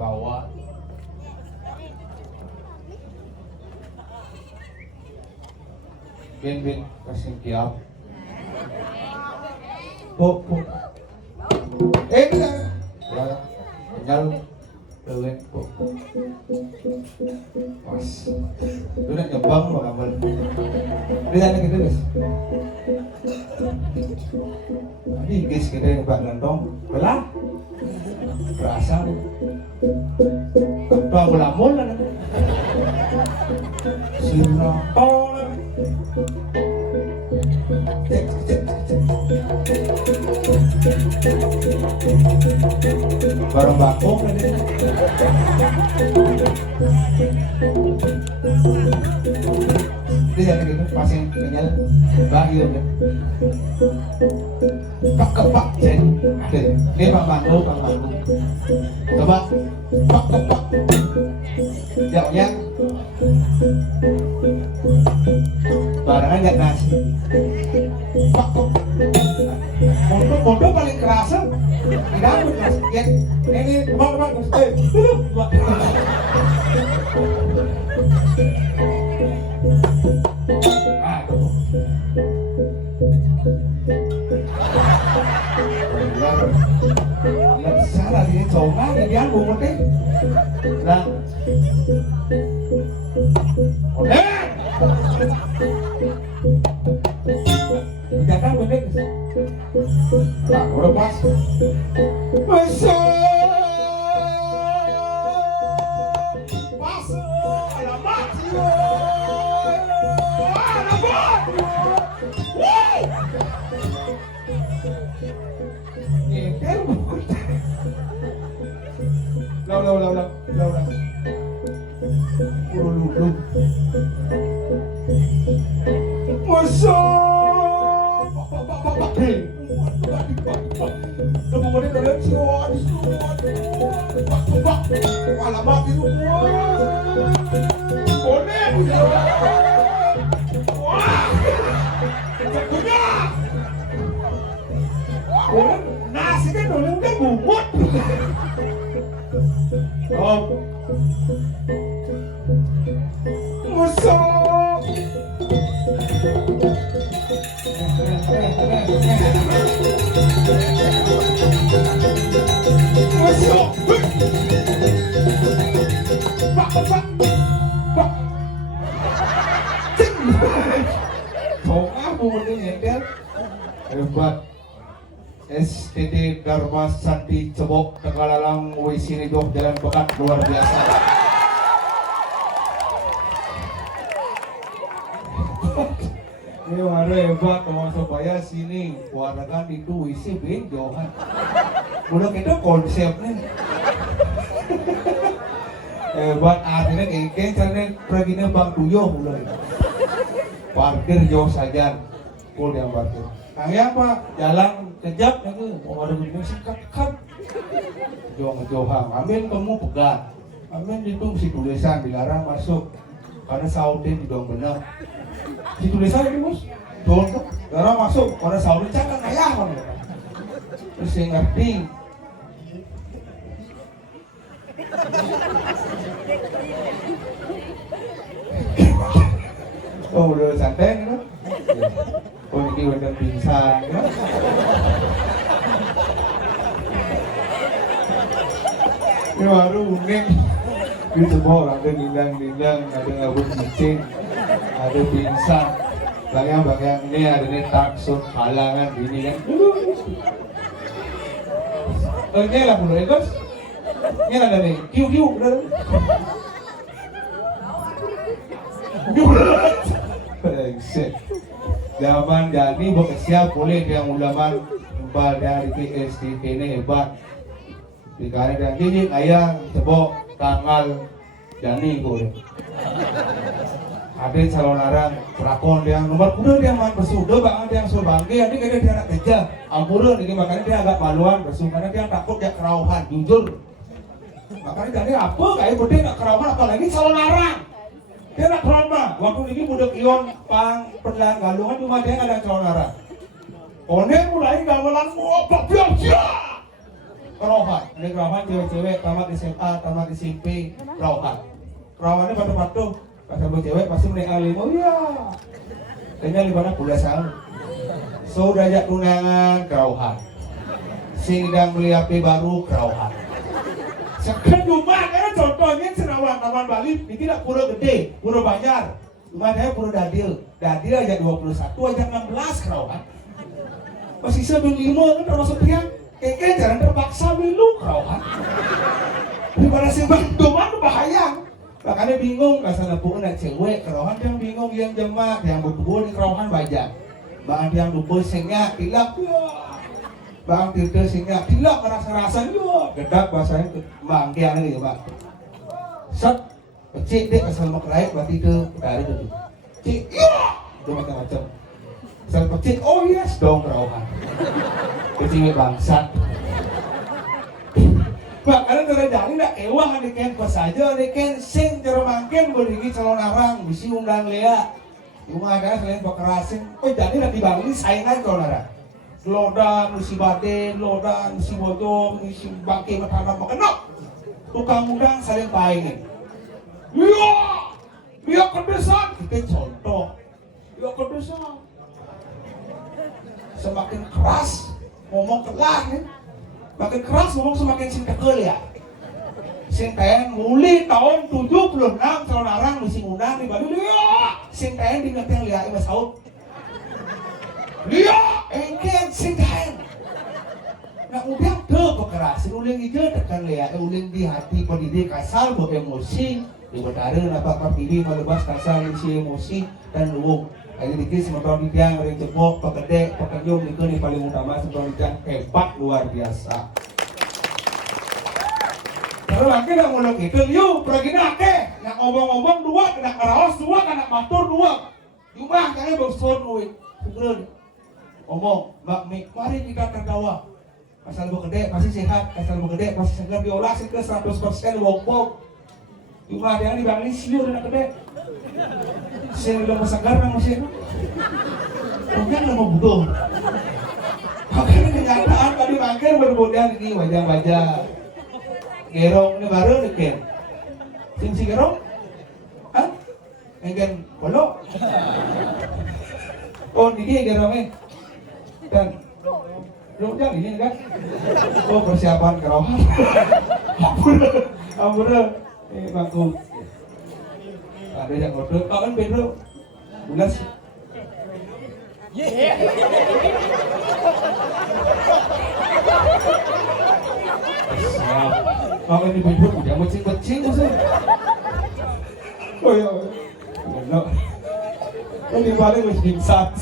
Kawa Ben kasih kiap po enggak ya tinggal lewat po pas lu nak nyebang mau kabar dia nak gitu guys ini guys kita yang pak nandong belah berasa apa melamun lah sinatol barang bakok ini dia gitu pasang kenyal bahaya kan pak kepak jadi ada ini pak bantu coba pak kepak yang barangan jak nasi pak pondok paling kerasa tidak mas ya ini teman-teman làm sao là đi trốn á thì ăn cùng một tí là jangan bener nah udah pas masa pas alamat alamat lâu masa kemudian kalian siwan alamat itu boleh wah punya nasi kan udah bubut oh musuh musuh pak hebat STT Dharma Santi Cebok Tegalalang Wisini Jog Jalan Pekat luar biasa Ini ada hebat teman supaya sini warnakan itu isi benjohan. Udah kita konsepnya. Hebat akhirnya kayak caranya perginya Bang Tuyo mulai. Parkir jauh saja, full yang parkir. Kayak apa? Jalan kejap itu mau ada bunyi singkat. Jauh-jauhan, ambil kamu pegang. Ambil itu si tulisan dilarang masuk karena sautin dong benar. Si tulisan ini bos, tuh dilarang masuk karena sautin jangan kayak apa? Terus saya ngerti. Oh udah santai kan? Oh ini udah pingsan kan? Ini baru unik. Ini semua orang ada dindang-dindang, ada ngabut cicing, ada pingsan. Bagian ini ada nih taksut, halangan ini kan. Ini lah dulu ekos. Ini ada nih, kiu udah. Brengsek. Zaman jadi siap boleh yang ulaman empal dari PSD ini hebat. Dikare dan gini ayah tebok tanggal jani boleh. Ada calon larang pelakon yang nomor kuda dia main bersuda banget yang suruh bangke ini kayaknya dia anak kerja ampun ini makanya dia agak maluan bersuda karena dia takut dia kerauhan jujur makanya jadi apa kayak berde nak kerauhan apalagi calon larang dia nak trauma waktu ini budak ion pang perlang galungan cuma dia nggak ada calon larang konek mulai gamelan apa biasa kerauhan ini kerauhan cewek-cewek tamat SMA tamat SMP kerauhannya pada pas sama cewek pasti mereka lima, ya kayaknya lima nak tahun so dajak tunangan kerauhan sedang beli HP baru kerauhan sekarang cuma karena contohnya Senawan Taman Bali ini tidak pura gede, pura banjar cuma saya pura dadil aja 21, aja 16 kerauhan masih sebelum 5 kan termasuk dia kayaknya jangan terpaksa milu kerauhan daripada sembah doman bahaya. Makanya bingung kasar nepuk nak cewek kerauhan yang bingung yang jemaah yang betul di kerauhan banyak. Bang yang dubul sengak tilak ya. Bang tilde sengak tilak rasa-rasa ya. Gedak bahasanya mangkian ini Pak. Set kecil dek asal mak raik berarti itu dari itu. Cik ya. Itu macam-macam. Asal kecil oh yes dong kerauhan. Kecil bangsat. Makanya terjadi nak ewah diken pas saja diken sing cara mangken berdiri calon arang bisi undang lea cuma ada selain pekerasin oh jadi nak dibangun saingan calon arang lodan misi batin lodan misi bodong misi bangke matana makenok tukang undang saling paingin iya kedesan kita contoh iya kedesan semakin keras ngomong telah ya makin keras ngomong semakin sing tekel ya. Sing kain mulai tahun 76 calon arang mesti ngundang di Bali dia. Sing kain di ngeteng lihat Mas Saud. Dia engken sing kain. Nah udah tuh pekerasan uling hijau tekan lihat uling di hati pendidik kasar buat emosi di betara apa pilih melebas kasar si emosi dan luwung. Ini dikit sementara dia yang jebok, pegede, pekerjum itu nih paling utama sementara dia hebat luar biasa. Kalau lagi nak ngulung itu, yuk pergi nake, nak ngomong-ngomong dua, nak karaos dua, nak matur dua. Jumlah kayaknya berson duit, segera ngomong, Mbak Mik, mari kita tertawa. Asal begede pasti sehat, asal begede pasti segar diolah ke 100% wong-wong. Jumlah dia di Bali siur nak gede. Saya udah segar nang mesin. Mungkin nama butuh. Makanya kenyataan tadi makin berbodan ini wajah-wajah. Gerong ini baru nih Sing si gerong? Hah? Enggan polo? Oh ini gerongnya. Dan belum ini kan? Oh persiapan kerauhan. Ampun, bangku. Ada yang ngobrol, kan Pedro bulas. Kalau ini Pedro udah kucing-kucing sih. Oh ya, no. Ini paling wis pingsan.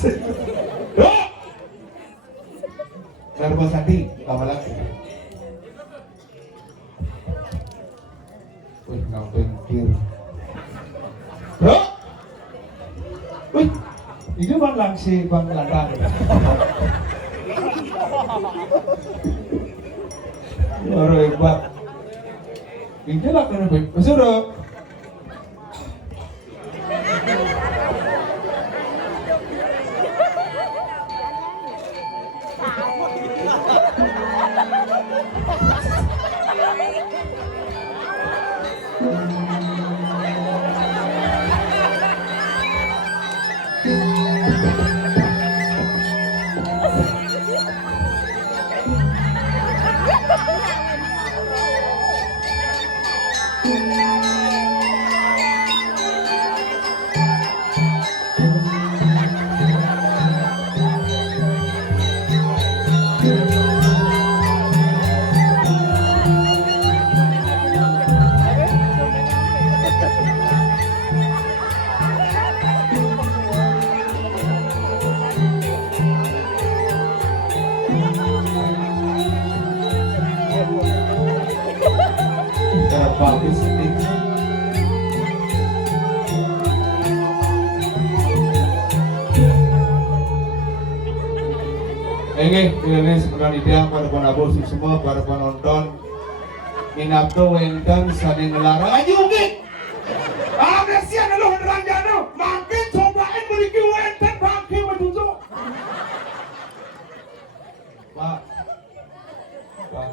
Garba Sandi, lama lagi. Wih, ngapain kir? Bro, wih, ini bang langsi bang landang. Baru hebat. Ini lah kena besar. Bagus ini. Ini sebenarnya para penabur semua, para penonton minapto wenten saling ngelarang aja mungkin. Kesian lu beneran jano, makin cobain beli wenten bangke menunjuk. Pak, Pak.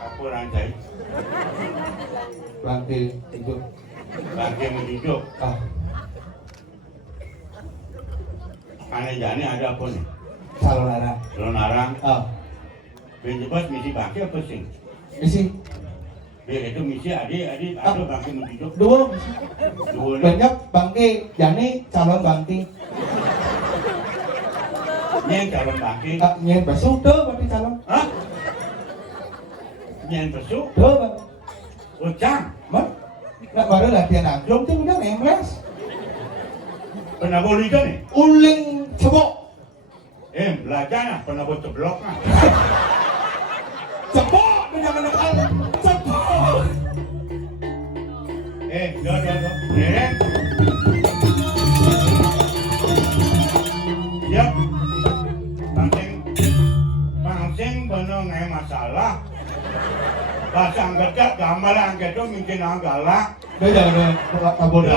Apa rantai? Bangke itu. Bangke menunjuk. Mana jani ada apa nih? Calon arang. Calon arang. Benjebas misi bangke apa sih? Misi. Biar itu misi adik ada bangke menunjuk. Dua. Banyak bangke jani calon bangke. Nyen calon bangke. Nyen besok deh berarti calon. Hah? Nyen besok? Deh bang. Ujang. Mat. Nak baru latihan angklung tuh udah emles. Pernah boleh kan nih? Uling cebok. Belajar lah, pernah buat ceblok lah. Cebok, jangan nakal. Cebok. Dah. Siap. Pangsing bener nggak masalah. Bahasa angkat gambar angkat itu mungkin anggalak. Dia jangan kabur.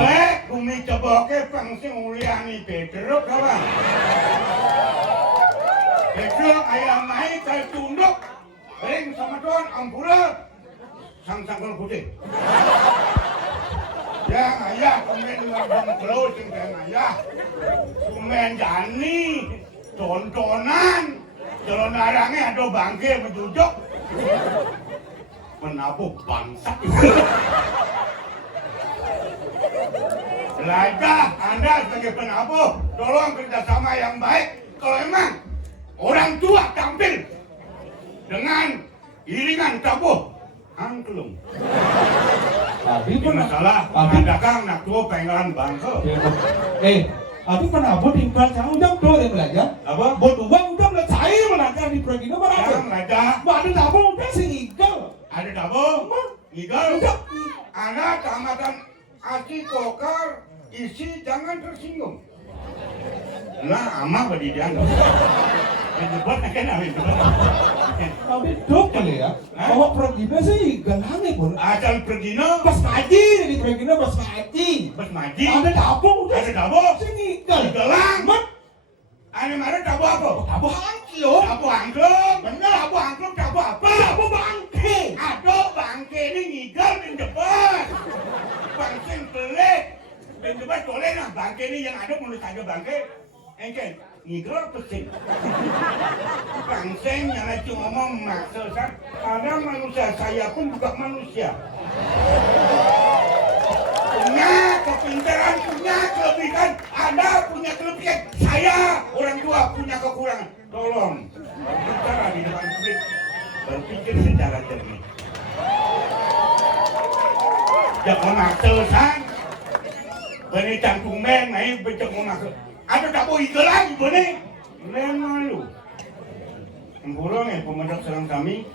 Bumi ceboknya pangsing uliani Pedro kawan. Pedro ayam naik kayak tunduk. Ring sama tuan ampura. Sang-sang putih. Yang ayah kemen ngabung closing yang ayah. Kemen jani. Tontonan. Calon arangnya ada bangke menjujuk. Menabuh bangsat. Belajar Anda sebagai penabuh, tolong kerjasama yang baik. Kalau emang orang tua tampil dengan iringan tabuh angklung. Tapi masalah mengadakan nak tua penggalan bangsa. Tapi penabuh tinggal jangan jam tuh dia belajar. Apa? Buat uang udah mulai cair belajar di Pregino mana aja. Yang belajar. Ada tabuh udah si Igal. Ada tabuh. Igal. Anak tamatan Asi kokar isi jangan tersinggung. Lah amah badi dia. Disebut kan amin. Tapi dok kali ya. Bawa Pregino sih galangnya pun. Asal Pregino Bas ngaji di Pregino bas ngaji. Bas ngaji. Ada tabuh udah. Ada tabuh. Si Igal. Galang. Ane mana tabuh apa? Tabuh angklung. Tabuh angklung. Bener tabuh angklung tabuh apa? Tabuh bangke. Aduh bangke ini ngigal di depan. Bangke pelik. Di depan boleh nah bangke ini yang ada menurut saja bangke. Engke ngigal pesing. Bangke yang lagi ngomong maksudnya ada manusia saya pun juga manusia. Punya kepintaran, punya kelebihan, Anda punya kelebihan, saya orang tua punya kekurangan. Tolong bicara di depan publik, berpikir secara jernih. Jak mau nakal san. Bani cantung men mai becek mau nakal. Ada tak boleh ikut lagi bani. Lain malu. Pulang ya pemadam serang kami.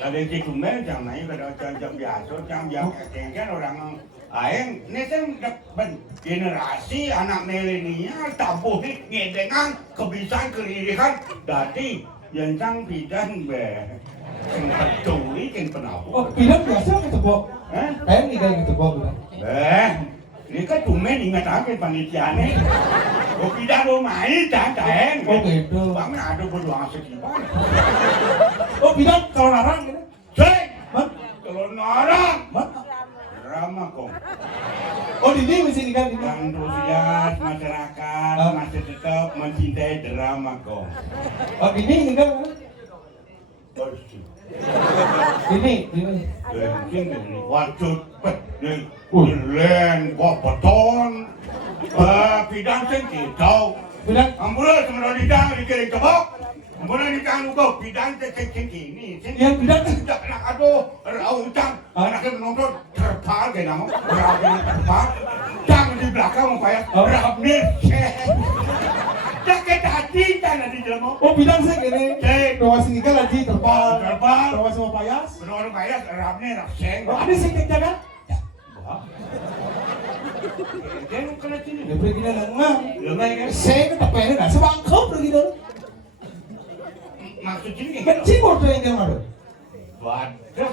Ada yang cikgu men jangan naik pada jam biasa, jam kan orang aing ini kan generasi anak milenial tabuh ngedengan kebiasaan kelirikan dati yang cang bidan be curi kan penabu. Oh, bilang biasa ketebok. Kayak nih kayak ketebok bilang. Ini kan cuma ingat aja panitiane. Oh bidan mau main jangan. Oh gitu. Bang ada berdua sekitar. Oh, bilang kalau larang gitu. Cek, Mat, kalau narang, mat. drama kok. Oh, di sini mesti nikah gitu. Antusias masyarakat masih tetap mencintai drama kok. Oh, di sini nikah. Ini. Mungkin ini wajud nih, len, beton, bidang kita. Bilang, Ambulan sebenarnya ditang dikirim kebok. Ambulan ditang juga bidang ini. yang bilang Tidak kena aduh, utang. Anaknya menonton terpal kayak nama, berapa terpal. Jangan di belakang upaya rabnir. Jaket hati tanah di dalam. oh bilang saya gini. Bawa sini kan lagi terpal. Terpal. Bawa semua payas. Benar payas rabnir rakseng. Oh, ada sih kerja kan? Dia kena sini. Dia pergi ke lengah. Lemah kan? Saya kan tak payah dah. Sebangkau pergi dulu. Maksud ini kayak Kecil bodoh yang dia malu. wadah.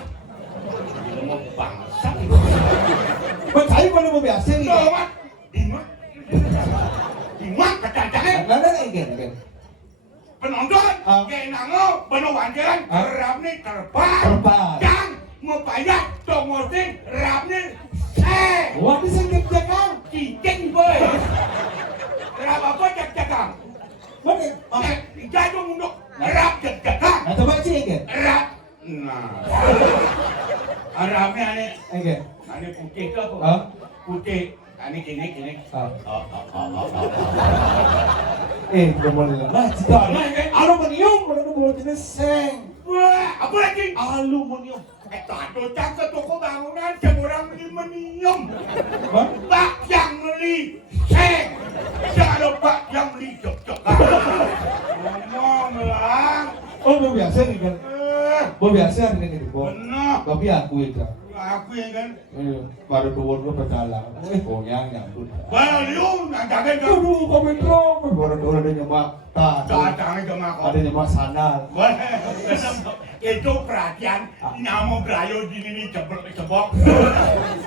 Lemah bangsa. Percaya pada mau biasa ni. Lewat. Dimak kecancangan. Nada again. Penonton, kayak nango, bener wajaran, rap nih terpal. Terpal. Dan mau payah, tomotin, rap nih Wah, ini saya kerja kan? cicing boy. Rap apa cek-cekan? Mana? Jatuh untuk rap cek-cekan. Nah, coba sih again. Rap. Nah. Rapnya aneh. Again. Aneh putih ke apa? Putih. Aneh kini. Dia mau lengah. Cita. Aluminium. Mana tu bawa jenis seng. Wah, apa lagi? Aluminium. Tato cak ke toko bangunan semurang aluminium. Pak yang beli seng. Jangan lupa yang beli jok-jok. Ngomong lah. Oh, mau biasa ni kan? Mau biasa ni kan itu. Benar. Tapi aku itu. Aku yang kan. Baru turun ke berjalan. Goyang nyambut. Balium, jangan kan. Aduh, komentro. Baru turun ada nyemak. Jangan cuma kau. Ada nyemak sandal. Itu perhatian. Nama berayu di sini cebok.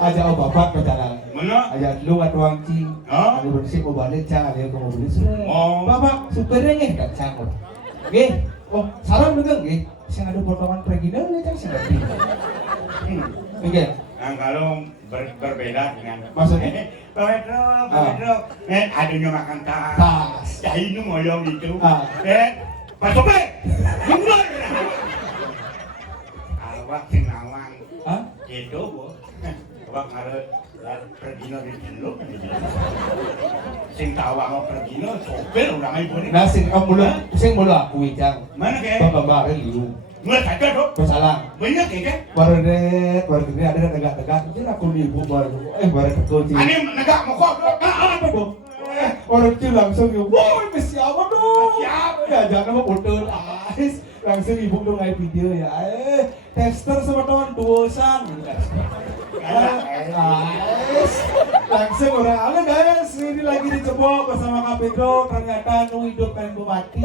Aja oh bapak berjalan. Mana? Aja lu ada uang cing. Ada bersih mau balik cang. Ada yang mau beli semua. Oh. Bapak supirnya nih tak cang. Gih. Oh, sarang dengar gih. Saya ada potongan preginal nih cang sih. Oke. Nah, kalau berbeda dengan Maksudnya? Pedro, adanya makan tas. Ya ini moyong itu. Pak Sope, mundur. Awak kenawang. Gitu, Bu. Awak ngaret pergino di jeluk. Sing tawang pergino, sopir orang ibu ini. Nah, sing mulu aku cang. Mana ke? Bapak liu. Mulai saja, Dok. Bersalah. Banyak ya, kan? Baru ini ada tegak-tegak. Jadi aku libu baru terkunci. Ani negak mau kok, Dok. Apa dong? Orang itu langsung yuk, woi mesti apa dong? Siap. Ya jangan mau putus, ais. Langsung ibu dong ngai video ya. Tester sama teman duosan. Ais. Langsung orang, halo guys, ini lagi dicebok bersama Kak Pedro. Ternyata nu hidup pengen mati.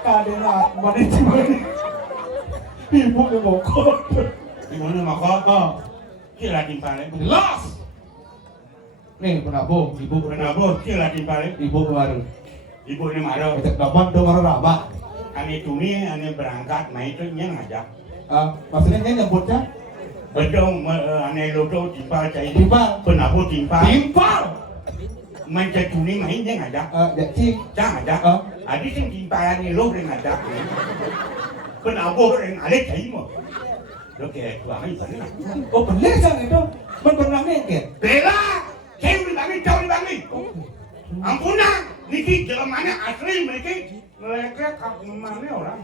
Kadang mana cuma ibu yang bokor. Di mana makok? Kira timpalnya. Jelas. Nih penabung, ibu Kenapa? Kira timpalnya. ibu baru. Ibu ini marah. Cek dapat dong marah rabak. Ane tuni, ane berangkat, main itu nya ngajak. Maksudnya nyebutnya Bedong, ane lodo timpal cai. timpal. Penabu timpal. Timpal. Main cai tuni main nya ngajak. Ya cing. Jangan ngajak. Adi sing timpal ane lo ring ngajak. Penabu ring ane cai mo. Lo kayak tuang ini benar. Oh bener sang itu. Pernah nih kan? Bela, saya udah bangun, jauh bangun. Ampunan, niki jelemane asli mriki ngelekek kakumane orang.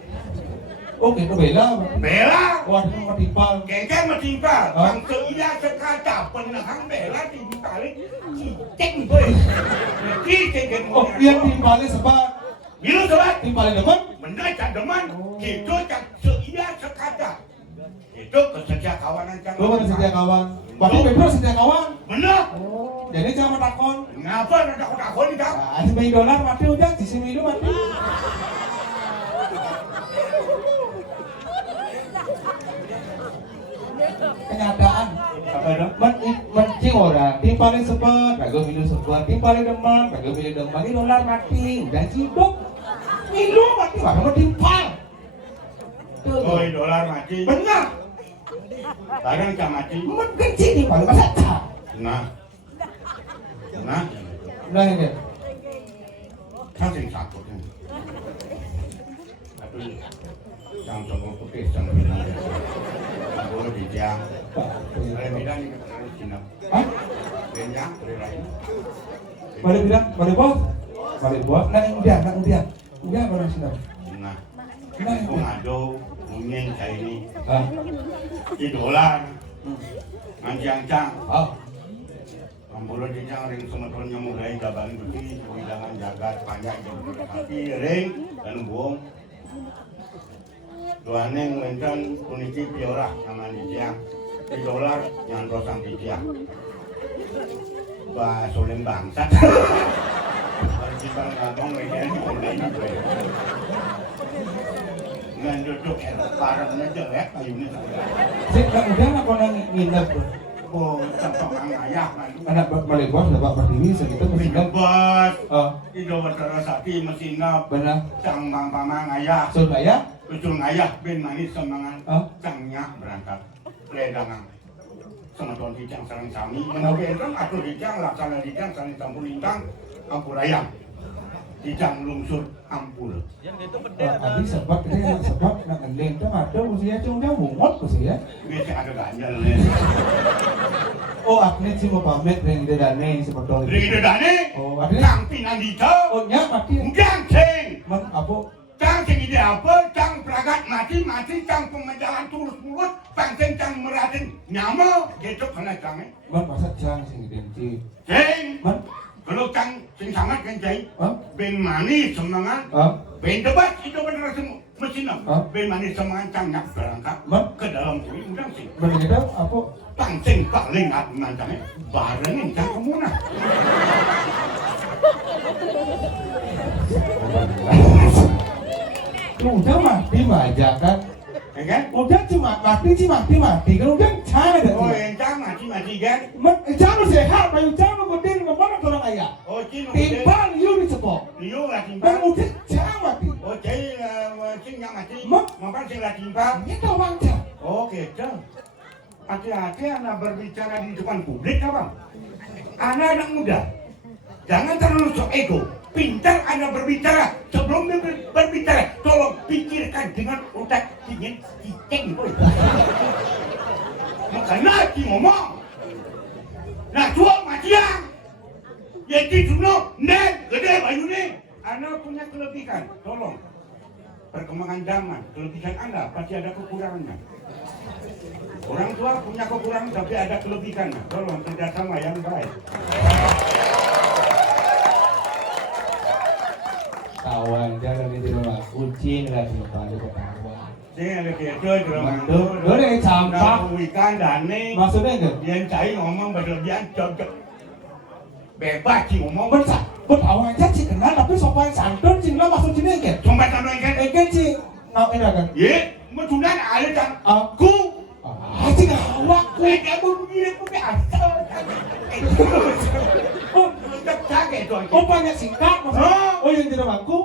Oke, itu bela. Bela. Waduh, matimpal. Kengken matimpal. Bang seiya sekata penahang bela dibalik cicing boy. Niki kengken. Oh, yang timpalnya sebat. Bilu sobat. Timpalnya demen. Bener cak demen. Gitu cak seiya sekata. Itu kesetia kawanan cak. Lo kan setia kawan. Waktu bener setia kawan. Bener. Oh, jadi jangan takon. Ngapa ada takon nih cak? Nah, $10 mati udah, di sini mati. Kenyataan apa itu? Mencing orang timpalin sepet, kagak milih sepet, timpalin demen, kagak milih demen, ini dolar mati, udah ciduk, milu mati, mana mau timpal? Oh, dolar mati. Benar, Barang cak mati. mungkin sih timpal masa tak? Nah, Nah ini, kan sing sakit. Aduh, yang semua putih, yang bilang. Boleh dijang. Boleh bilang ini keterangan Cina. Hah? Benjang, boleh lain. Boleh bilang, boleh bos, boleh bos, nah udah barang sudah. Nah, Nah aku itu, ngado, mungkin kayak ini. ah, Di dolar, ngancang-cang. ah, Ambulan dijang ring semetonnya mulai gaban beti, wilangan jagat panjang jam tapi ring dan buang. Duaneng mencan puniki piora nama dijang. Di dolar yang rosang dijang. Bah solem bangsat. Kita ngomong media di online itu. Ngan duduk parangnya jelek ayunya. sih udah apa nginep? Oh, tempat ayah kan. Anak boleh bos, dapat berdiri segitu mesti kan? Bebas. Oh, Ido batara sapi mesin nap. benar. Cang bang pamang ayah. Surabaya? Usul ayah ben manis semangan. Oh, Cangnya berangkat. Ledangan. Sama tuan dicang sarang sami. Menawi kan atur dicang laksana dicang saling campur lintang. Ampur ayam. Dicang lungsur ampul. tadi sebab dia sebab nak ngeleng tu ada usia cuma bungot usia. Biasa ada ganjal nih. Oh, aku sih mau pamit dengan dia dane seperti itu. Rindu dane. Oh, ada. Cang pinandito. Oh, nyak mati. Enggak ceng. Man apa? Cang sing ide apa, cang peragat mati, cang pemejalan tulus mulut, pancen cang meratin nyamo, gitu kena cangnya. Man masa jang sing identik. Ceng, Man, kalau cang sing sangat kan ceng, ah, ben manis semangat, ah, ben debat itu bener semua mesin Hah? ben manis semangat cang nyak berangkat man, ke dalam kulit udang sih. berbeda apa? Pancen paling aku cangnya, barengin cang kemunah. Udah mati aja kan? Ya kan? Udah cuma mati kan udah cara dah. Oh yang cang mati kan? Jangan sehat, bayu jangan gede mana orang ayah. Oh cing, Timbang you dicepok. liu lah Dan timbang. udah jangan mati. Oh jadi cing yang mati, Mak. makan sing lah timbang. Ini tahu bangsa. Oh gitu. Hati-hati anak berbicara di depan publik apa? Anak muda, jangan terlalu sok ego. Pintar Anda berbicara. Sebelum berbicara, tolong pikirkan dengan otak dingin cicing. Makanya di ngomong. Nah, jual maciang. Jadi suno, nen, gede bayu nih. Anda punya kelebihan, tolong. Perkembangan zaman, kelebihan Anda pasti ada kekurangannya. Orang tua punya kekurangan tapi ada kelebihannya. Tolong kerjasama yang baik. Kawan jangan di rumah kucing lagi pada ketawa. Saya lagi chơi drama. Đó đây sampah. Ikan dane. Maksudnya enggak? Yang cai ngomong berlebihan cocok. Bebas sih ngomong. Bet awal aja sih kenal tapi sopan santun sih lah maksud sini enggak? Sobat sama ikan. Enggak sih. Mau enak kan? Ye, metunan ada kan. Aku. Sih awak. Kamu begini punya asal. Oh, Tetap kaget tuh. oh banyak singkat maksudnya. Oh yang di rumahku.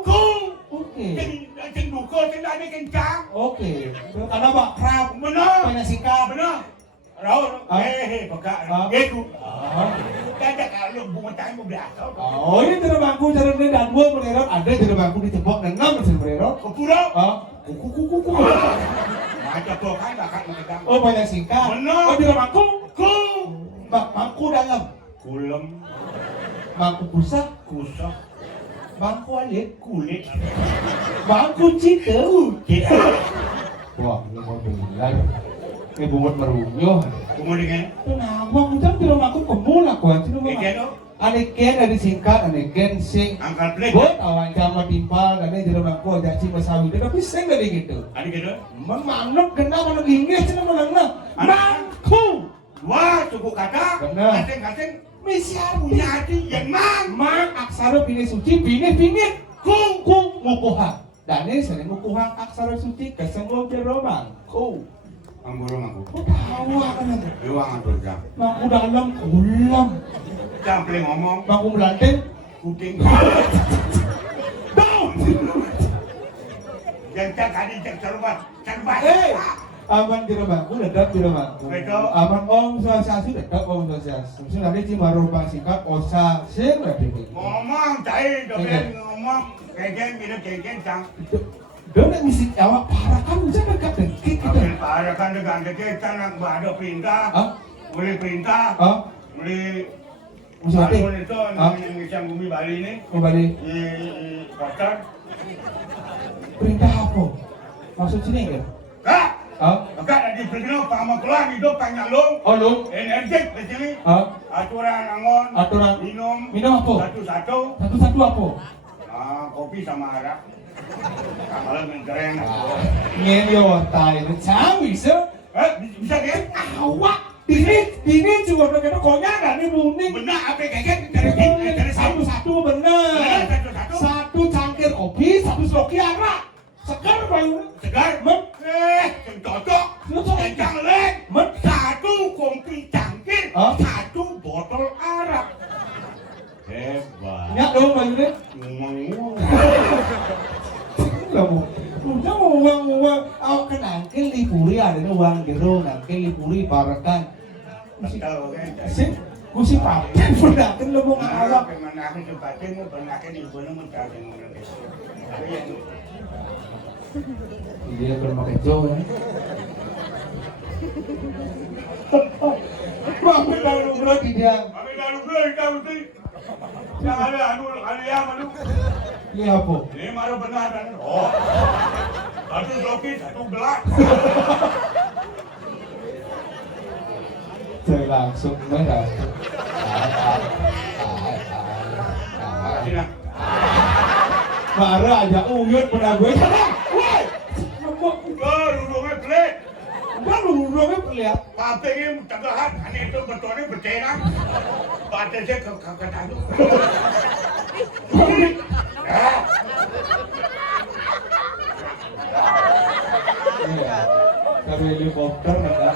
Oke. Jadi cing duko cing dane kencang. Oke. Karena Pak Krab Benar. banyak singkat. Benar. Raul, peka, gitu. Kata kalau bunga tayo mo biasa. Oh, ini di rumahku cara ini dan gua mererot ada di rumahku ditebak dan enggak mesti mererot. Kepura. Kuku. Macam tu kan bakal mengegang. Oh banyak singkat. Benar. Oh di rumahku. Ku. Mangku dalam. Kulem, Mangku pusat. kusah, bangku alit, kulit. bangku citeu. Kita Wah, ini mau bilang. Ini bungut merunyo. kemudian Kenapa? Udah di rumahku pemula kuat di rumah. Eken Aneken dari singkat, aneken sing. angkat plek. Gue tahu sama timpal, dan ini di rumahku ada cima sawi. Tapi saya nggak gitu. Ada gitu. Manuk kenapa mana Inggris cina mana? Mangku. Wah, suku kata. Bener. Kasing-kasing Mesiar punya hati yang Mang aksara bini suci, bini finit. Kung ngukuhan. Dan ini sering ngukuhan aksara suci kesemua di romang. Amburung aku. Kok tahu kan? Luang atur jam. Mangku dalam kulam. Campling ngomong. Mangku melanting. Kuting. Down. Yang cak kali cak serbat. Eh, aman di rumahku, dekat di rumahku. Betul. Aman Om Swastiastu dekat Om Swastiastu. Terus nanti cuma rupang singkat Osa Sing lah ini. Ngomong cai doben ngomong kegen minum kegen cang. Dia nak misi awak parah kan macam dekat dengkit kita. Ambil para kan dengan kegen cang nak ada perintah. Ah, Boleh perintah. ah, Boleh mesti mati. Alun itu yang ngisang bumi Bali ini Kembali. di pasar. Perintah apa? Maksud sini ke? Kak, Ah, kak lagi pergi pama keluar hidup panjang oh lu? energetik di sini. Ah, Aturan angon, aturan. minum Apa? satu-satu. Satu-satu apa? Kopi sama arak. Kalau keren. Ngen yo tai, cawi se. Bisa kan? Awak ini cuma kita konya kan ini bunyi. Benar apa kayak dari Satu-satu bener. Satu-satu. Satu cangkir kopi, satu sloki arak. Segar bayu. Segar. Cocok. Kencang lek. Satu kopi cangkir, Hah? satu botol arak. Hebat. Nyak dong bayu deh. Ngomong. Lah mau. Udah mau uang. Awak kan angkel lipuri ada uang jero, angkel lipuri barakan. Tahu kan? Sih, kusi paten pernah kan lo mau ngawak. Kemana aku sebatin mau pernah kan ibu mau cari mau Dia belum pakai jauh ya. Mami lalu bro dia. Kami lalu beli kau tu. Yang ada yang malu. Ini apa? Ini malu benar kan? Oh, satu loki, satu belak. Saya langsung merah. Sini. Marah aja uyut pernah gue. Woi, Rudungnya pelik. udah lu lihat. Pate ini tegahan, aneh itu betulnya bercena. Pate saya ke tadu. Iya, dari helikopter nggak?